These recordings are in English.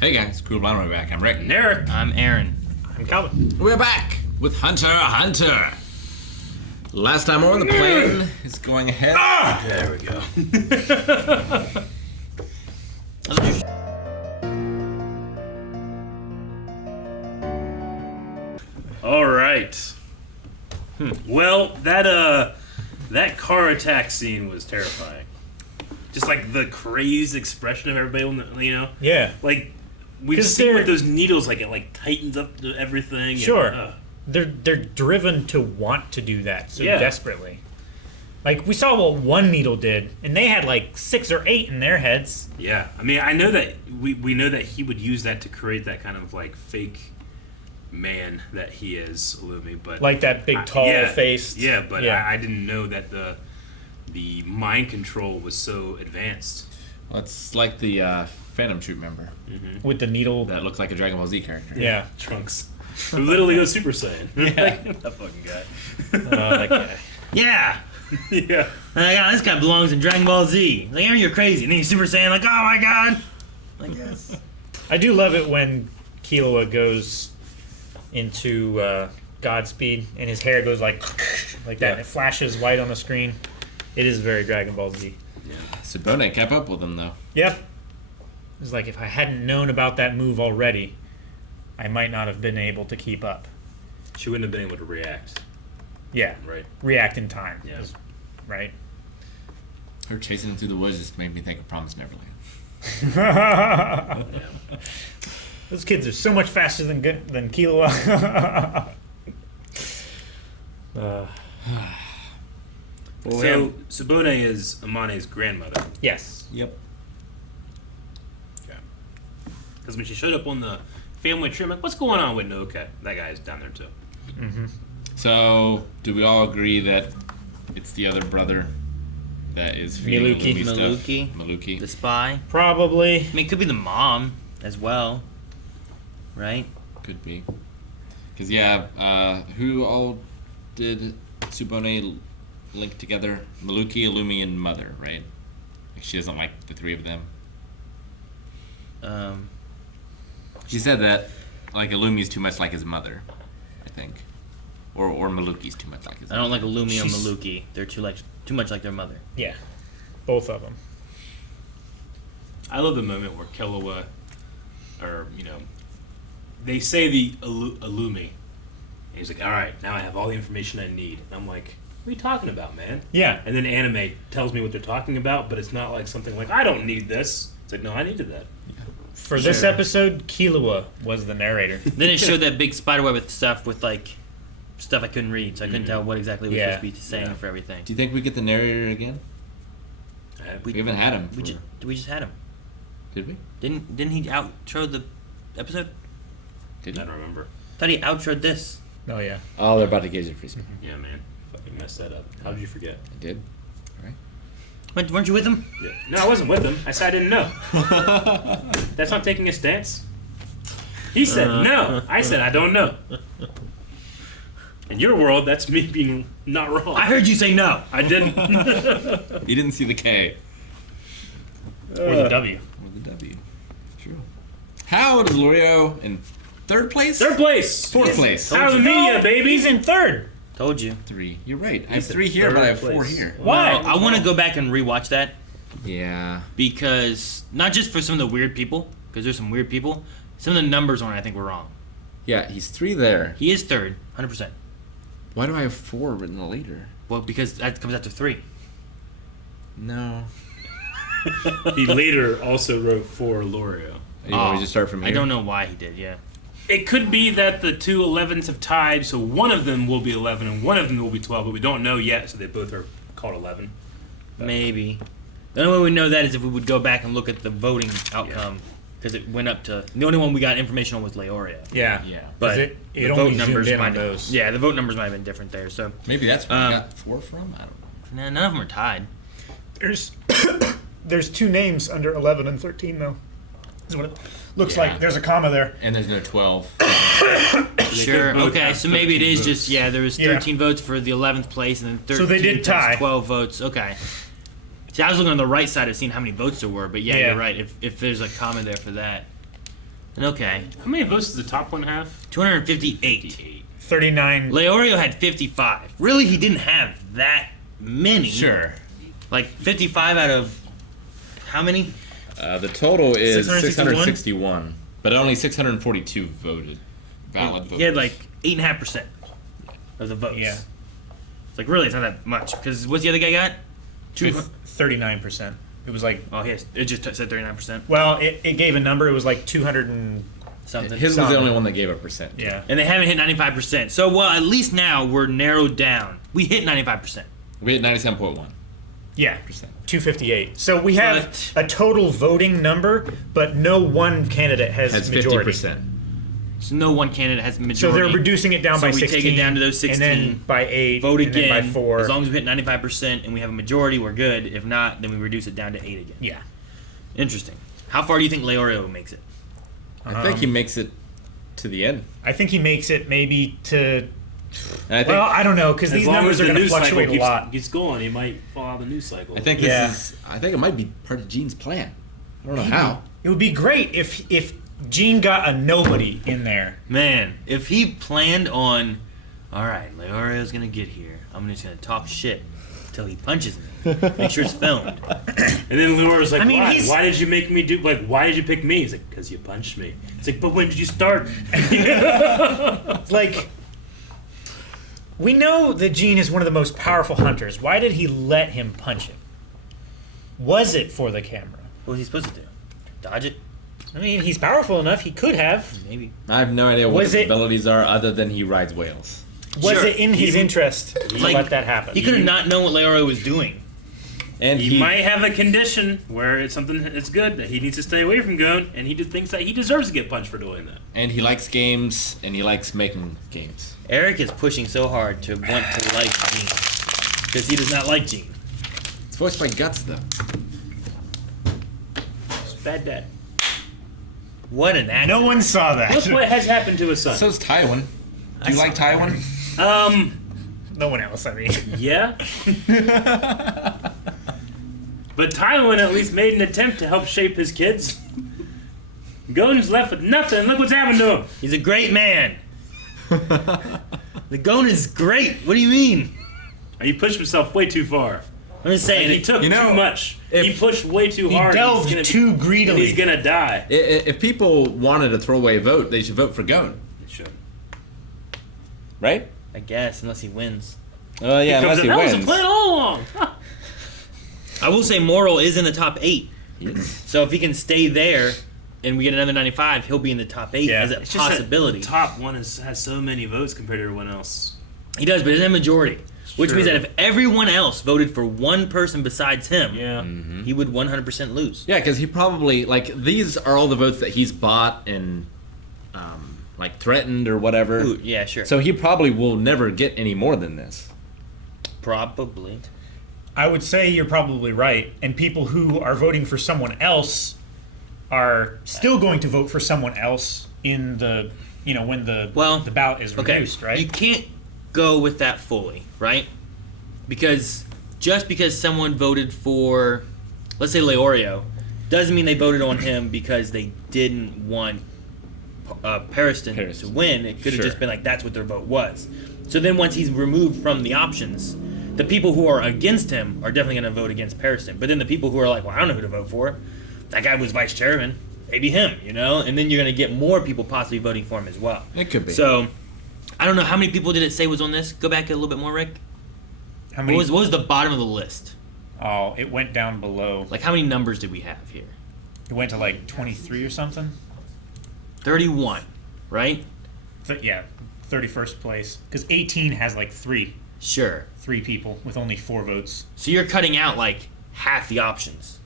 Hey guys, Cool Blind Right back. I'm Rick. And Eric. I'm Aaron. I'm Calvin. We're back with Hunter x Hunter. Last time on the plane is going ahead. There we go. All right. Well, that car attack scene was terrifying. Just like the crazed expression of everybody, Yeah. Like we've seen with those needles, like it like tightens up to everything. Sure. And, They're driven to want to do that so Yeah. desperately. Like, we saw what one needle did, and they had like 6 or 8 in their heads. Yeah, I mean, I know that we know that he would use that to create that kind of like fake man that he is, Lumi, but Like that big, tall face. Yeah, but I didn't know that the mind control was so advanced. Well, it's like the Phantom Troop member With the needle. that looks like a Dragon Ball Z character. Yeah. Trunks. Who literally goes Super Saiyan. Yeah. That fucking guy. That guy. Yeah. Yeah. This guy belongs in Dragon Ball Z. Like, Aaron, you're crazy. And then he's Super Saiyan, like, oh my god. Like, yes. I do love it when Killua goes into Godspeed, and his hair goes like that, and it flashes white on the screen. It is very Dragon Ball Z. Sabone kept up with him though. Yep. It's like, if I hadn't known about that move already, I might not have been able to keep up. She wouldn't have been able to react. Yeah. Right. React in time. Yeah. Right? Her chasing him through the woods just made me think of Promised Neverland. Yeah. Those kids are so much faster than Killua. So, Sabone is Amane's grandmother. Yes. Yep. Okay. Because when she showed up on the family tree, I'm like, what's going on with no? Okay, that guy's down there too. Mm-hmm. So, do we all agree that it's the other brother that is feeding Maluki. Lumi stuff? Maluki. Maluki. The spy. Probably. I mean, it could be the mom as well. Right? Could be. Because, who all did Subone link together? Maluki, Illumi, and Mother, right? Like, she doesn't like the three of them. She said that, like, Illumi's too much like his mother, I think. Or Maluki's too much like his mother. I don't like Illumi or Maluki. They're too much like their mother. Yeah. Both of them. I love the moment where Killua, they say the Illumi. And he's like, all right, now I have all the information I need. And I'm like, what are you talking about, man? Yeah. And then anime tells me what they're talking about, but it's not like something like, I don't need this. It's like, no, I needed that. For this episode, Killua was the narrator. Then it showed that big spiderweb with stuff with, like, stuff I couldn't read, so I couldn't tell what exactly was supposed to be saying for everything. Do you think we get the narrator again? We haven't had him. We just had him. Did we? Didn't he outro the episode? I don't remember. Thought he outroed this. Oh, yeah. Oh, they're about to get you free spin. Yeah, man. Fucking messed that up. How did you forget? I did. Weren't you with him? Yeah. No, I wasn't with him. I said I didn't know. That's not taking a stance. He said no. I said I don't know. In your world, that's me being not wrong. I heard you say no. I didn't. You didn't see the K. Or the W. Or the W. True. How does Leorio in third place? Third place. Fourth place. Out of the media, baby. He's in third. Told you. 3. You're right. I have He's in 3 here, but I have third 4 place. here. Why? I want to go back and rewatch that Yeah. because not just for some of the weird people, because there's some weird people. Some of the numbers on it I think were wrong. Yeah, he's 3 there. He is third, 100%. Why do I have 4 written later? Well, because that comes after 3. No. He later also wrote for Leorio. You want me to just start from here? I don't know why he did. Yeah. It could be that the two 11s have tied, so one of them will be 11 and one of them will be 12, but we don't know yet, so they both are called 11. Maybe. The only way we know that is if we would go back and look at the voting outcome, because it went up to the only one we got information on was Leorio. Yeah. Yeah. But it the only vote numbers zoomed in on might have, those. yeah, the vote numbers might have been different there. So Maybe that's where I got 4 from? I don't know. nah, none of them are tied. There's 2 names under 11 and 13, though. Is what it looks Yeah. like. There's a comma there. And there's no 12. Sure. both Okay. have So maybe it 13 is votes. just there was 13 votes for the 11th place, and then 13 So they did tie. 12 votes. Okay. See, I was looking on the right side of seeing how many votes there were, but yeah, Yeah. you're right. If there's a comma there for that, Okay. How many votes does the top one have? 258. 39. Leorio had 55. Really, he didn't have that many. Sure. Like 55 out of how many? The total is 661? 661, but only 642 voted. Valid votes. He had like 8.5% of the votes. Yeah. It's like really, it's not that much. Because what's the other guy got? 39%. It was like, Oh, it just said 39%. well, it gave a number. It was like 200 and Something. His was the only one that gave a percent. yeah. And they haven't hit 95%. So, well, at least now we're narrowed down. We hit 95%. We hit 97.1%. Yeah. 258. So we have a total voting number, but no one candidate has majority. 50%. So no one candidate has majority. So they're reducing it down So by we 16. take it down to those 16. And then by 8. Vote and again. then by 4. As long as we hit 95% and we have a majority, we're good. If not, then we reduce it down to 8 again. Yeah. Interesting. How far do you think Leorio makes it? I think he makes it to the end. I think he makes it maybe to. And I think, Well, I don't know because As these long numbers as are the going to news cycle fluctuate a lot. keeps going, he might fall out of the news cycle. I think this Yeah. is. I think it might be part of Gene's plan. I don't know how. It would be great if Gene got a nobody in there. Man, if he planned on, all right, Leorio's going to get here. I'm just going to talk shit until he punches me. Make sure it's filmed. And then Leore's like, I mean, why? he's- Why did you make me do, like, why did you pick me? He's like, because you punched me. It's like, but when did you start? It's like we know that Gene is one of the most powerful hunters. Why did he let him punch him? Was it for the camera? What was he supposed to do? Dodge it? I mean, he's powerful enough. He could have. Maybe. I have no idea what Was his it- abilities are other than he rides whales. Was Sure. it in his interest to Like, let that happen? He could have not known what Leorio was doing. And He might have a condition where it's something that's good that he needs to stay away from going, and he just thinks that he deserves to get punched for doing that. and he likes games and he likes making games. Eric is pushing so hard to want to like Gene. Because he does not like Gene. It's voiced by Guts though. It's bad dad. What an actor. No one saw Look that. what has happened to his son. So's Tywin. Do you like Tywin? No one else. I mean, Yeah. But Tywin at least made an attempt to help shape his kids. Gonan's left with nothing. Look what's happened to him. He's a great man. The Gon is great. What do you mean? He pushed himself way too far. I'm just saying. He took You know, too much. He if- pushed way too he hard. delved too And greedily. he's gonna die. If people wanted a throwaway vote, they should vote for Gon. Right? I guess, unless he wins. Yeah, unless he that was wins. the plan all along. I will say Moral is in the top 8. Yes. So if he can stay there and we get another 95, he'll be in the top 8 Yeah. as a It's just that possibility. the top one has so many votes compared to everyone else. He does, but it's a majority. Which means Sure. that if everyone else voted for one person besides him, Yeah. he would 100% lose. Yeah, because he probably these are all the votes that he's bought and threatened or whatever. Ooh, yeah, sure. So he probably will never get any more than this. Probably. I would say you're probably right. And people who are voting for someone else are still going to vote for someone else in the when the ballot is Okay, reduced, right? you can't go with that fully, right? Because just because someone voted for, let's say Leorio, doesn't mean they voted on him because they didn't want Pariston to win. It could have Sure. just been like that's what their vote was. So then once he's removed from the options, the people who are against him are definitely going to vote against Pariston. But then the people who are like, well, I don't know who to vote for. That guy was vice chairman. Maybe him, And then you're going to get more people possibly voting for him as well. It could be. So, I don't know how many people did it say was on this. Go back a little bit more, Rick. How What many? was the bottom of the list? Oh, it went down below. Like how many numbers did we have here? It went to like 23 or something. 31, right? Yeah, 31st place. Because 18 has like three Sure. people with only 4 votes. So you're cutting out like half the options.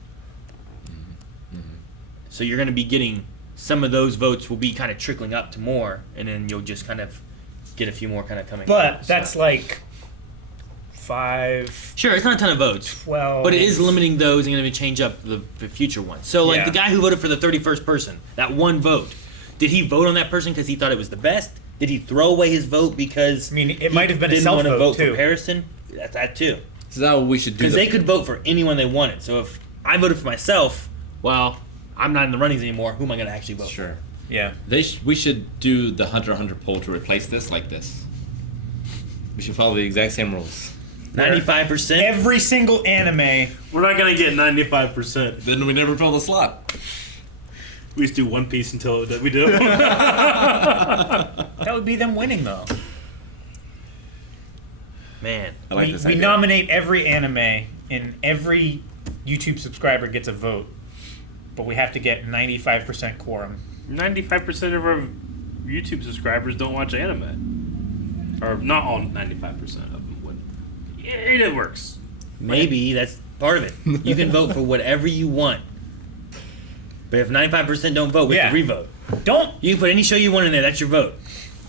So you're going to be getting some of those votes will be kind of trickling up to more, and then you'll just kind of get a few more kind of coming. But out. that's So- like 5, sure, it's not a ton of votes. 12. But it is limiting those and going to change up the future ones. So, like Yeah. the guy who voted for the 31st person, that one vote, did he vote on that person because he thought it was the best? Did he throw away his vote because I mean, it might have been a didn't want to self-vote, vote too. for Harrison? That's that too. This is how we should do Because the- they could vote for anyone they wanted. So if I voted for myself, well, I'm not in the runnings anymore. Who am I going to actually vote Sure. Yeah. We should do the Hunter x Hunter poll to replace this like this. We should follow the exact same rules. 95%. Every single anime. We're not gonna get 95%. Then we never fill the slot. We just do One Piece until we do. That would be them winning, though. Man. I like this We idea. nominate every anime, and every YouTube subscriber gets a vote. But we have to get 95% quorum. 95% of our YouTube subscribers don't watch anime. Or not all 95% of them would. It works. Maybe that's part of it. You can vote for whatever you want. But if 95% don't vote, we have to revote. Don't, You can put any show you want in there, that's your vote.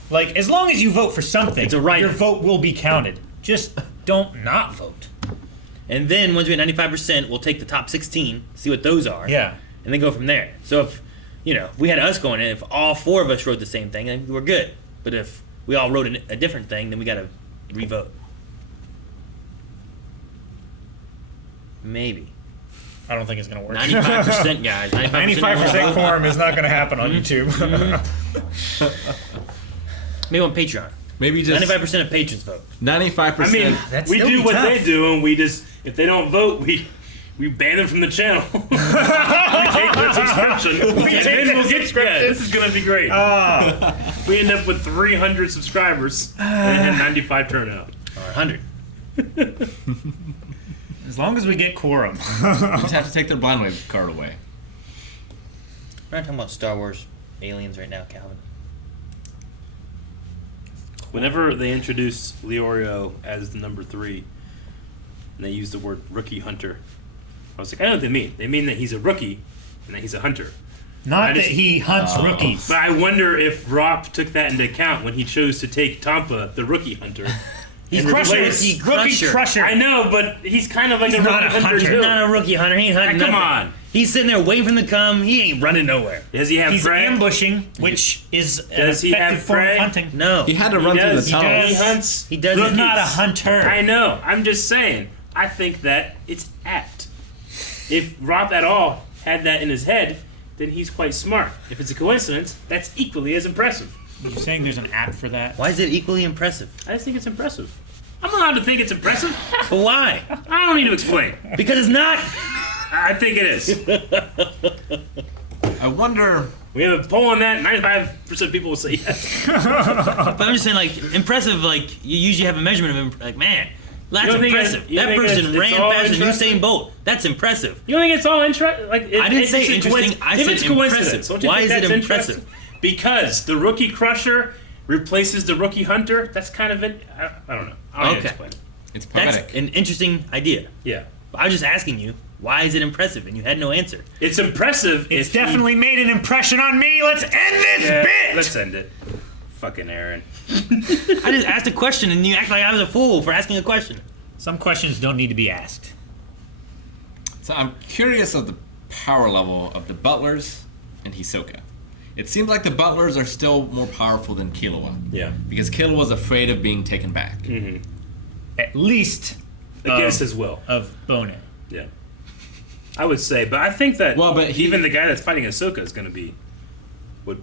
like, as long as you vote for something, It's a right. your vote will be counted. Just don't not vote. And then once we get 95%, we'll take the top 16, see what those are. Yeah. And then go from there. So if, we had us going in, if all 4 of us wrote the same thing, then we're good. But if we all wrote a different thing, then we got to revote. Maybe. I don't think it's going to work. 95%, guys. 95% quorum is not going to happen on YouTube. Maybe on Patreon. Maybe just 95% of patrons vote. 95%. I mean, That's we still do be what tough. they do, and we just, if they don't vote, we ban them from the channel. we take their subscription. and then we'll get, this is going to be great. We end up with 300 subscribers and 95 turnout. Or 100. As long as we get quorum. we just have to take their blind wave card away. We're not talking about Star Wars aliens right now, Calvin. Whenever they introduced Leorio as the number 3, and they used the word rookie hunter, I was like, I know what they mean. They mean that he's a rookie and that he's a hunter. Not that he hunts rookies. But I wonder if Rop took that into account when he chose to take Tampa, the rookie hunter. He's and replace- Rookie Crusher. I know, but he's kind of like He's a not rookie a hunter hunter. too. He's not a rookie hunter. He ain't hunting Come nothing. on. He's sitting there waiting for him to come. He ain't running nowhere. Does he have He's prey? ambushing, which is an Does he effective have form prey? of hunting. No. He had to He run through does. the tunnel. does. He hunts. He does. He's rookies. not a hunter. I know. I'm just saying. I think that it's apt. If Rop at all had that in his head, then he's quite smart. If it's a coincidence, that's equally as impressive. Are you saying there's an app for that? Why is it equally impressive? I just think it's impressive. I'm allowed to think it's impressive. But why? I don't need to explain. Because it's not. I think it is. I wonder. We have a poll on that. 95% of people will say yes. But I'm just saying, like, impressive, like, you usually have a measurement of, like, man, that's You don't think impressive. you That think person it's ran all faster than interesting? Usain Bolt. That's impressive. You don't think it's all interesting? Like, I didn't say it's a interesting, I if said it's coincidence, impressive. don't you Why think is it that's impressive? interesting? Because the rookie crusher replaces the rookie hunter. That's kind of it. I don't know. I don't need to Okay. explain it. It's That's poetic. an interesting idea. Yeah. I was just asking you, why is it impressive? And you had no answer. It's impressive. It's if you- definitely made an impression on me. Let's end this Yeah, bit. let's end it. Fucking Aaron. I just asked a question and you act like I was a fool for asking a question. Some questions don't need to be asked. So I'm curious of the power level of the Butlers and Hisoka. It seems like the Butlers are still more powerful than Killua. Yeah. Because Killua's afraid of being taken back. At least Against his will. of Bonet. Yeah. I would say, but I think that Well, but even the guy that's fighting Ahsoka is going to be would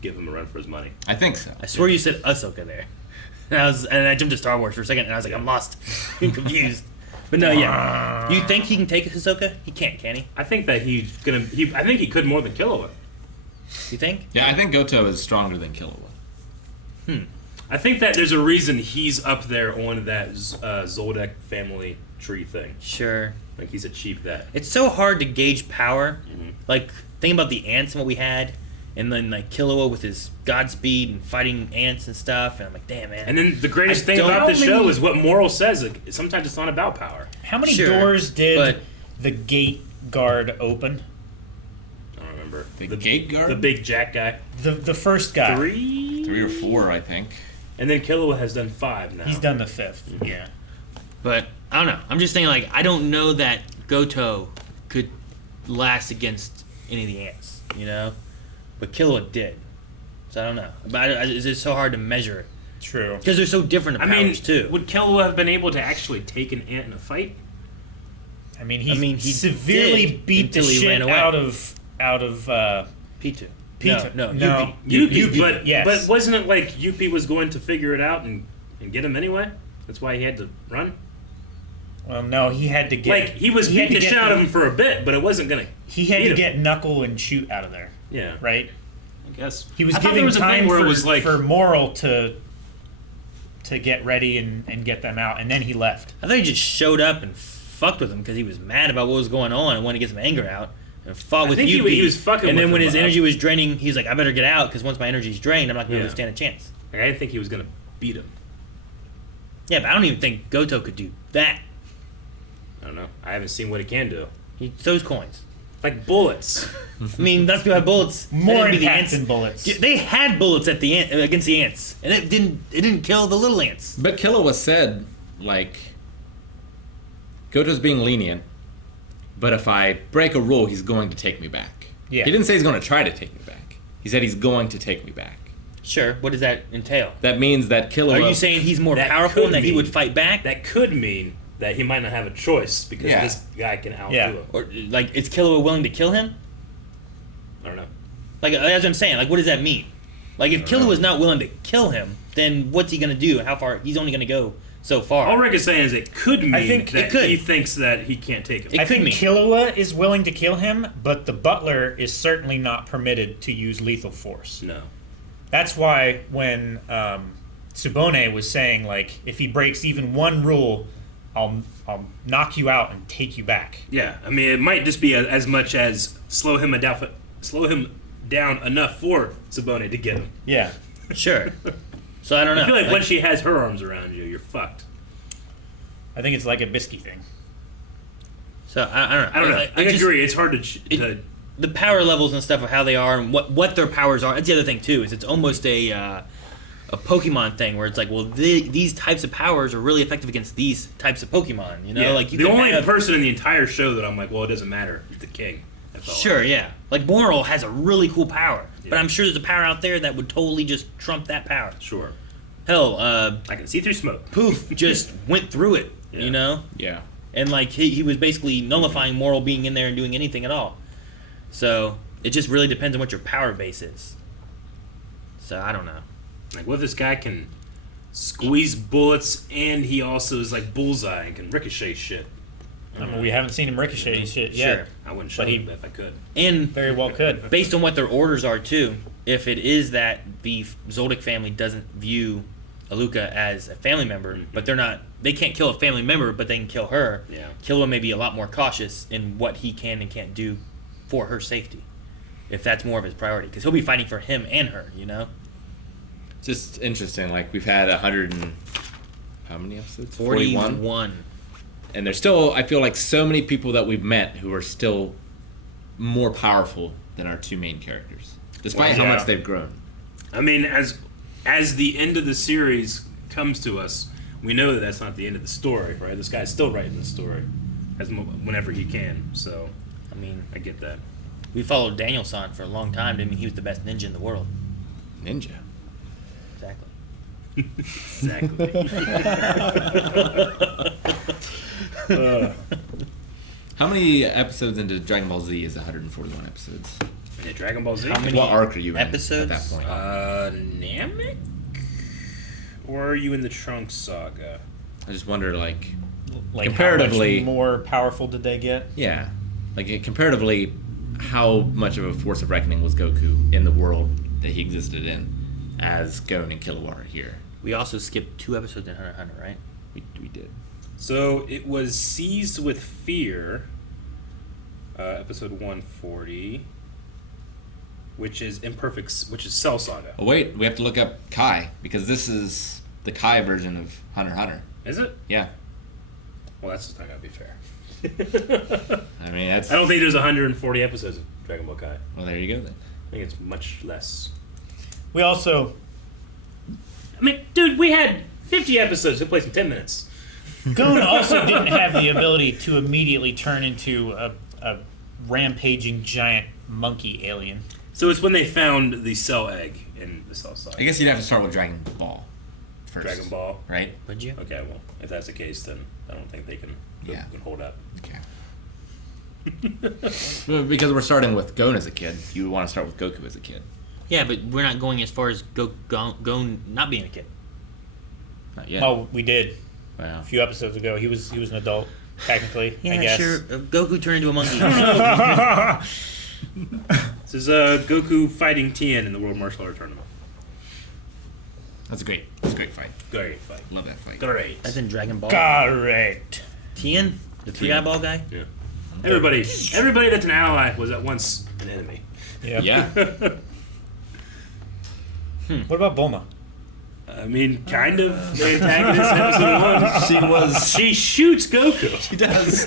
give him a run for his money. I think so. I swear you said Ahsoka there. And I jumped to Star Wars for a second and I was like, I'm lost. I'm confused. But no, yeah. You think he can take Ahsoka? He can't, can he? I think that he's gonna. I think he could more than Killua. You think? Yeah, I think Goto is stronger than Killua. I think that there's a reason he's up there on that Zoldyck family tree thing. Sure. Like he's achieved that. It's so hard to gauge power. Mm-hmm. Like, think about the ants and what we had, and then like Killua with his Godspeed and fighting ants and stuff, and I'm like, damn, man. And then the greatest I thing don't about this show really- is what Moral says. Like, sometimes it's not about power. How many Sure, doors did but- the gate guard open? I don't remember. The gate guard? The big Jack guy. The first guy. 3 or 4, I think. And then Killua has done 5 now. He's done the 5th. Yeah. But I don't know. I'm just saying, like, I don't know that Goto could last against any of the ants, you know? But Killua did. So I don't know. But it's just so hard to measure it. True. Because they're so different I in mean, powers, too. would Killua have been able to actually take an ant in a fight? He he severely did beat the until he shit ran away. out of P2. Pizza. No, No. Yuppie, but yes. but wasn't it like Yuppie was going to figure it out and get him anyway? That's why he had to run. Well, no, he had to get. Like he was had beating to the shit out of him for a bit, but it wasn't gonna. He had beat to him. get Knuckle and Shoot out of there, Yeah, right? I guess He was I thought there giving was a time thing where for, it was like for Moral to get ready and get them out, and then he left. I thought he just showed up and fucked with him because he was mad about what was going on and wanted to get some anger out and fought with think he Yuppie. was fucking and then with when him his about- energy was draining, he was like, I better get out because once my energy's drained, I'm not going to be able to Yeah. stand a chance. I didn't think he was gonna beat him. Yeah, but I don't even think Goto could do that. I don't know. I haven't seen what he can do. He throws coins. Like bullets. I mean, that's why bullets. More that'd be the impact ants. than bullets. Yeah, they had bullets at the against the ants, and it didn't kill the little ants. But Killua said, like, Goto's being lenient, but if I break a rule, he's going to take me back. Yeah. He didn't say he's going to try to take me back. He said he's going to take me back. Sure. What does that entail? That means that Killua... Are you saying he's more That powerful and could that he mean- would fight back? That could mean that he might not have a choice because Yeah. this guy can outdo Yeah. him. Or like, is Killua willing to kill him? I don't know. Like, that's what I'm saying. Like, what does that mean? Like, if Killua is not willing to kill him, then what's he gonna do? How far? He's only gonna go so far. All Rick is saying is it could mean think that it could. he thinks that he can't take him. It I could think mean. Killua is willing to kill him, but the Butler is certainly not permitted to use lethal force. No. That's why when Tsubone was saying, like, if he breaks even one rule, I'll knock you out and take you back. Yeah, I mean, it might just be as much as slow him down enough for Sabone to get him. Yeah. Sure. So I don't know. I feel like when she has her arms around you, you're fucked. I think it's like a Bisky thing. So I don't know. I don't know. I just- agree. It's hard to The power levels and stuff of how they are and what their powers are. That's the other thing too. Is it's almost a Pokemon thing where it's like, well, these types of powers are really effective against these types of Pokemon. You know, yeah. like you the can only have, person in the entire show that I'm like, well, it doesn't matter. He's the king. I felt Sure, like. yeah. Like Moral has a really cool power, but Yeah. I'm sure there's a power out there that would totally just trump that power. Sure. Hell, I can see through smoke. Poof just went through it. Yeah. You know, Yeah. and like he was basically nullifying Moral being in there and doing anything at all. So it just really depends on what your power base is. So I don't know. Like, what if this guy can squeeze bullets and he also is like bullseye and can ricochet shit? I mean, we haven't seen him ricochet shit yet. Sure. I wouldn't show But he- him if I could. And Very well could. based on what their orders are too, if it is that the Zoldyck family doesn't view Aluka as a family member, but they can't kill a family member, but they can kill her. Yeah. Killua may be a lot more cautious in what he can and can't do for her safety, if that's more of his priority, because he'll be fighting for him and her. You know, Just interesting. Like, we've had 100 and... How many episodes? 41. And there's still, I feel like, so many people that we've met who are still more powerful than our two main characters, despite Well, how yeah. much they've grown. I mean, as the end of the series comes to us, we know that that's not the end of the story, right? This guy's still writing the story whenever he can. So I mean, I get that. we followed Daniel-san for a long time. Didn't mean he was the best ninja in the world. Ninja. Exactly. Exactly. How many episodes into Dragon Ball Z is 141 episodes? Yeah, Dragon Ball Z. How many What arc are you in episodes? at that point? Namek? Or are you in the Trunks saga? I just wonder, like, Like, comparatively- how much more powerful did they get? yeah, like comparatively, how much of a force of reckoning was Goku in the world that he existed in, as Gon and Killua are here? We also skipped 2 episodes in Hunter x Hunter, right? We did. So it was Seized with Fear, episode 140, which is Cell Saga. Oh wait, we have to look up Kai because this is the Kai version of Hunter x Hunter. Is it? Yeah, Well, that's just not gonna be fair. I mean that's. I don't think there's 140 episodes of Dragon Ball Kai. Well, there you go then. I think it's much less. We also I mean, dude, we had 50 episodes that took place in 10 minutes. Gon also didn't have the ability to immediately turn into a rampaging giant monkey alien. So it's when they found the Cell Egg in the Cell Saga. I guess you'd have to start with Dragon Ball first. Dragon Ball. right? Would you? Okay, well, if that's the case, then I don't think they can Yeah. can hold up. Okay. Because we're starting with Gon as a kid. You want to start with Goku as a kid. Yeah, but we're not going as far as go not being a kid. Not yet. Oh, we did Wow. a few episodes ago. He was an adult, technically. Yeah, I guess. sure. Goku turned into a monkey. This is Goku fighting Tien in the World Martial Arts Tournament. That's a great fight. Great fight. Love that fight. Great. That's in Dragon Ball. Correct. Tien, the three-eyeball guy. Yeah. Everybody that's an ally was at once an enemy. Yep. Yeah. What about Bulma? I mean, kind of the antagonist in episode 1. She shoots Goku. She does.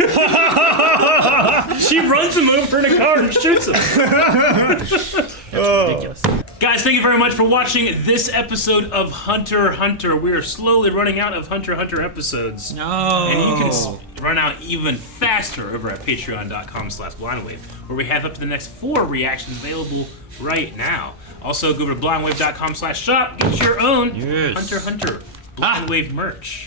She runs him over in a car and shoots him. That's ridiculous. Guys, thank you very much for watching this episode of Hunter x Hunter. We are slowly running out of Hunter x Hunter episodes. No. And you can run out even faster over at patreon.com/blindwave, where we have up to the next 4 reactions available right now. Also, go over to blindwave.com/shop, get your own Yes. Hunter x Hunter Blindwave merch.